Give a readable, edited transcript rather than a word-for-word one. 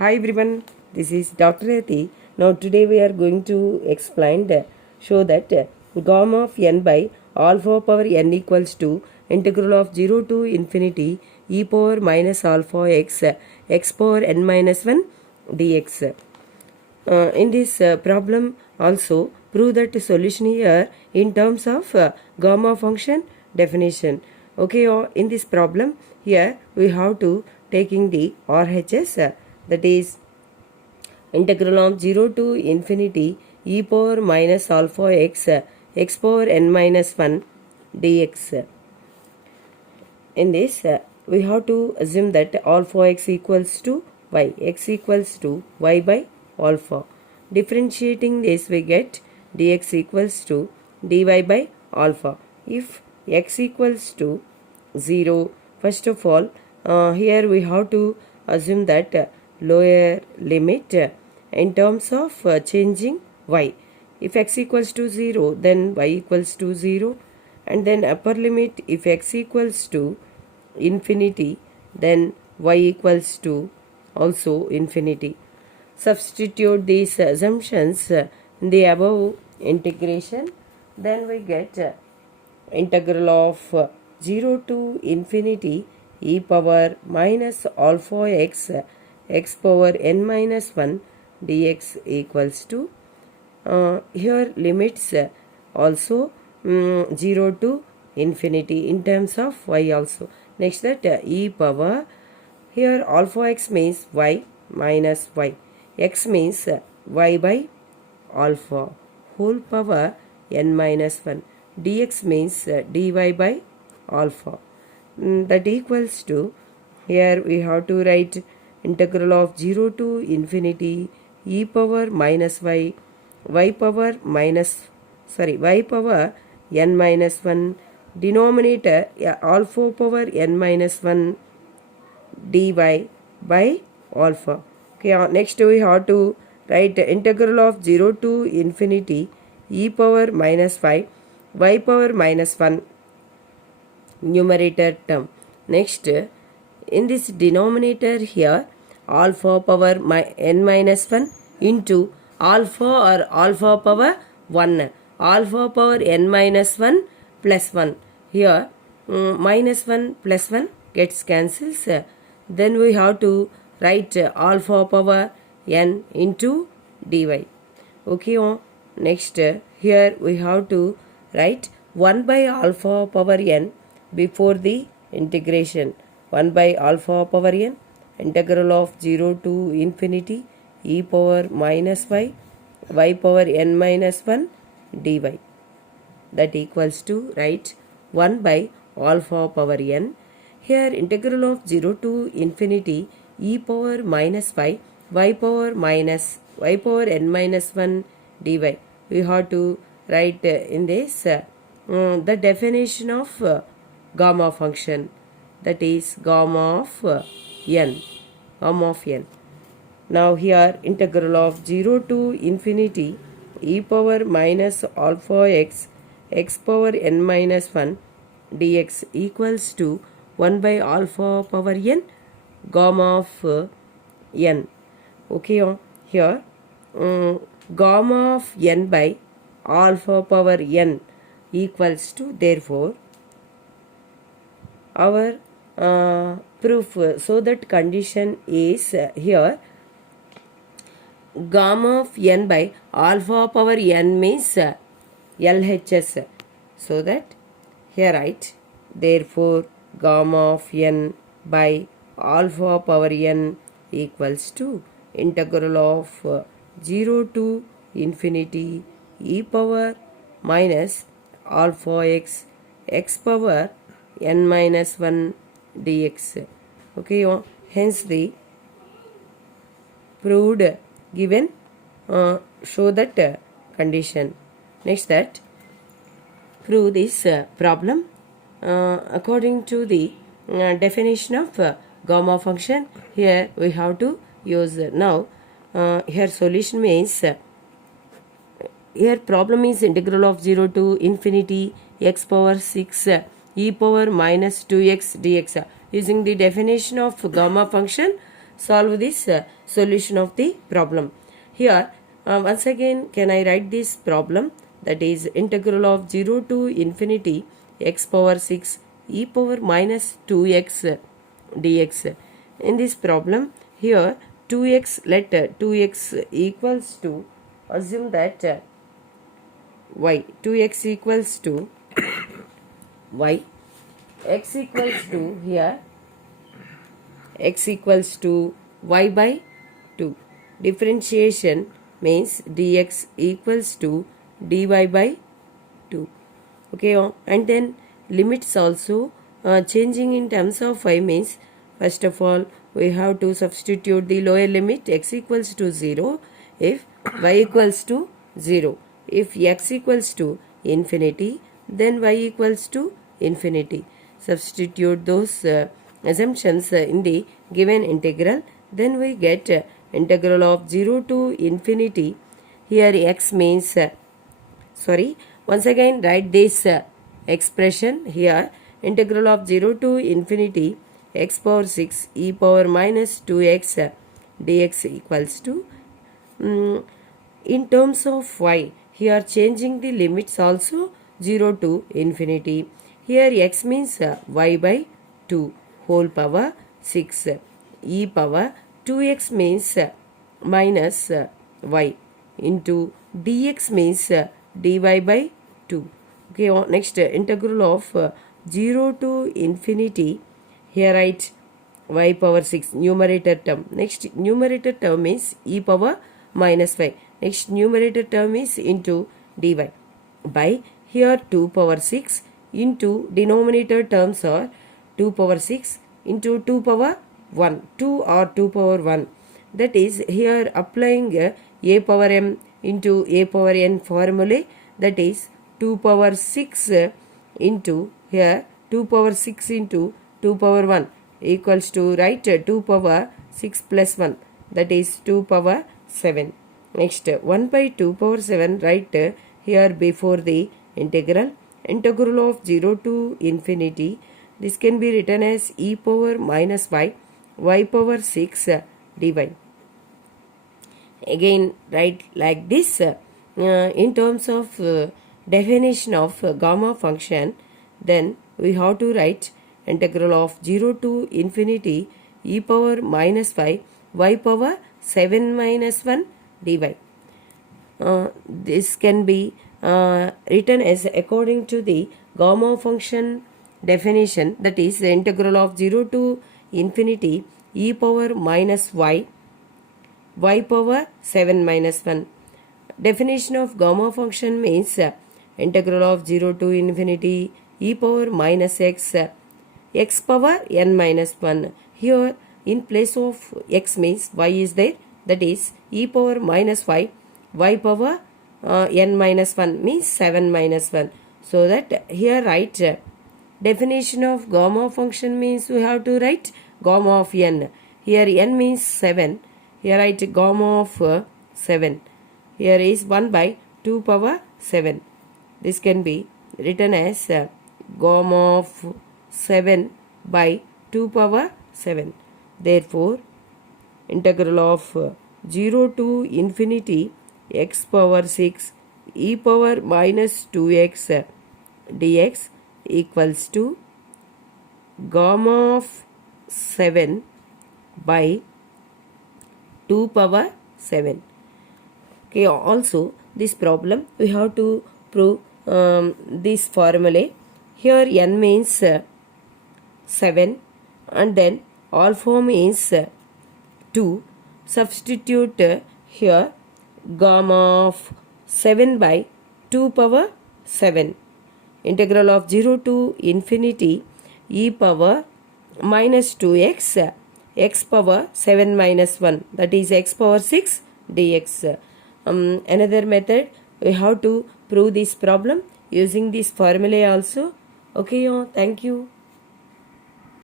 Hi everyone, this is Dr. Ati. Now today we are going to show that gamma of n by alpha power n equals to integral of 0 to infinity e power minus alpha x power n minus 1 dx. In this problem also prove that the solution here in terms of gamma function definition. Okay, in this problem here we have to taking the RHS that is integral of 0 to infinity e power minus alpha x power n minus 1 dx. In this we have to assume that alpha x equals to y by alpha. Differentiating this we get dx equals to dy by alpha. If x equals to 0, first of all here we have to assume that lower limit in terms of changing y. If x equals to 0, then y equals to 0, and then upper limit if x equals to infinity, then y equals to also infinity. Substitute these assumptions in the above integration, then we get integral of 0 to infinity e power minus alpha x power n minus 1 dx equals to here limits also 0 to infinity in terms of y also. Next that e power, here alpha x means y minus y, x means y by alpha whole power n minus 1, dx means dy by alpha. That equals to, here we have to write integral of 0 to infinity e power minus y power n minus 1, denominator alpha power n minus 1 dy by alpha. Okay, next we have to write integral of 0 to infinity e power minus y power minus 1 numerator term. Next, in this denominator here alpha power n minus 1 into alpha or alpha power 1, alpha power n minus 1 plus 1. Here minus 1 plus 1 gets cancels. Then we have to write alpha power n into dy. Okay, next here we have to write 1 by alpha power n before the integration. 1 by alpha power n integral of 0 to infinity e power minus y power n minus 1 dy. That equals to write 1 by alpha power n. Here integral of 0 to infinity e power minus y power n minus 1 dy. We have to write in this the definition of gamma function, that is gamma of n. Now here integral of 0 to infinity e power minus alpha x power n minus 1 dx equals to 1 by alpha power n gamma of n. Okay, here gamma of n by alpha power n equals to, therefore our proof, so that condition is here gamma of n by alpha power n means LHS. So that here write, therefore gamma of n by alpha power n equals to integral of 0 to infinity e power minus alpha x power n minus 1 dx. Okay, hence the proved given show that condition. Next that prove this problem according to the definition of gamma function. Here we have to use now here solution means here problem is integral of 0 to infinity x power 6 e power minus 2x dx. Using the definition of gamma function, solve this solution of the problem. Here once again can I write this problem, that is integral of 0 to infinity x power 6 e power minus 2x dx. In this problem here 2x, let 2x equals to, assume that y, 2x equals to y, x equals to, here x equals to y by 2. Differentiation means dx equals to dy by 2. Okay, and then limits also changing in terms of y means, first of all we have to substitute the lower limit x equals to 0 if y equals to 0. If x equals to infinity, then y equals to infinity. Substitute those assumptions in the given integral, then we get integral of 0 to infinity. Here x means once again write this expression here, integral of 0 to infinity x power 6 e power minus 2x dx equals to, in terms of y, here changing the limits also 0 to infinity. Here x means y by 2 whole power 6 e power 2x means minus y into dx means dy by 2. Okay, next integral of 0 to infinity, here write y power 6 numerator term. Next numerator term is e power minus y. Next numerator term is into dy by, here 2 power 6 into denominator terms are 2 power 6 into 2 power 1, 2 or 2 power 1. That is here applying a power m into a power n formula, that is 2 power 6 into, here 2 power 6 into 2 power 1 equals to, right, 2 power 6 plus 1, that is 2 power 7. Next 1 by 2 power 7, right, here before the integral of 0 to infinity, this can be written as e power minus y power 6 dy. Again write like this, in terms of definition of gamma function, then we have to write integral of 0 to infinity e power minus y power 7 minus 1 dy. This can be written as according to the gamma function definition, that is the integral of 0 to infinity e power minus y power 7 minus 1. Definition of gamma function means integral of 0 to infinity e power minus x power n minus 1. Here in place of x means y is there, that is e power minus y power n minus 1 means 7 minus 1. So that here write definition of gamma function means we have to write gamma of n. Here n means 7. Here write gamma of 7. Here is 1 by 2 power 7. This can be written as gamma of 7 by 2 power 7. Therefore, integral of 0 to infinity x power 6 e power minus 2x dx equals to gamma of 7 by 2 power 7. Okay, also this problem we have to prove this formula. Here n means 7 and then alpha means 2. Substitute here gamma of 7 by 2 power 7. Integral of 0 to infinity e power minus 2x x power 7 minus 1, that is x power 6 dx. Another method, we have to prove this problem using this formula also. Okay, thank you.